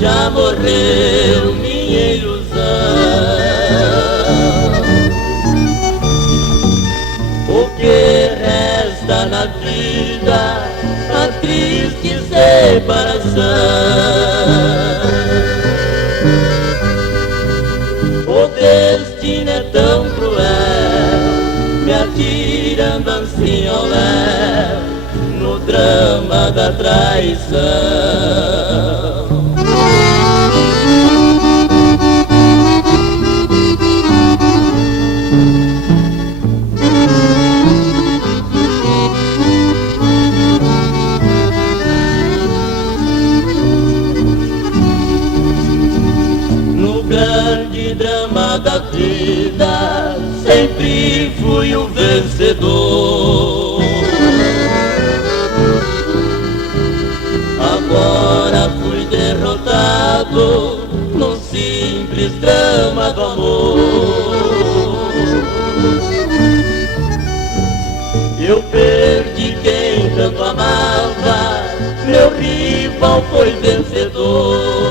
já morreu minha ilusão. O que resta na vida, a triste separação. O destino é tão cruel, me atirando assim ao léu, no drama da traição. No grande drama da vida, sempre fui o vencedor. Agora fui derrotado no simples drama do amor. Eu perdi quem tanto amava, meu rival foi vencedor.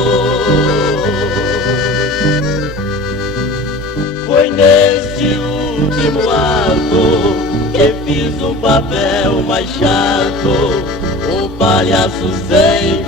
Foi neste último ato que fiz um papel mais chato, o palhaço sem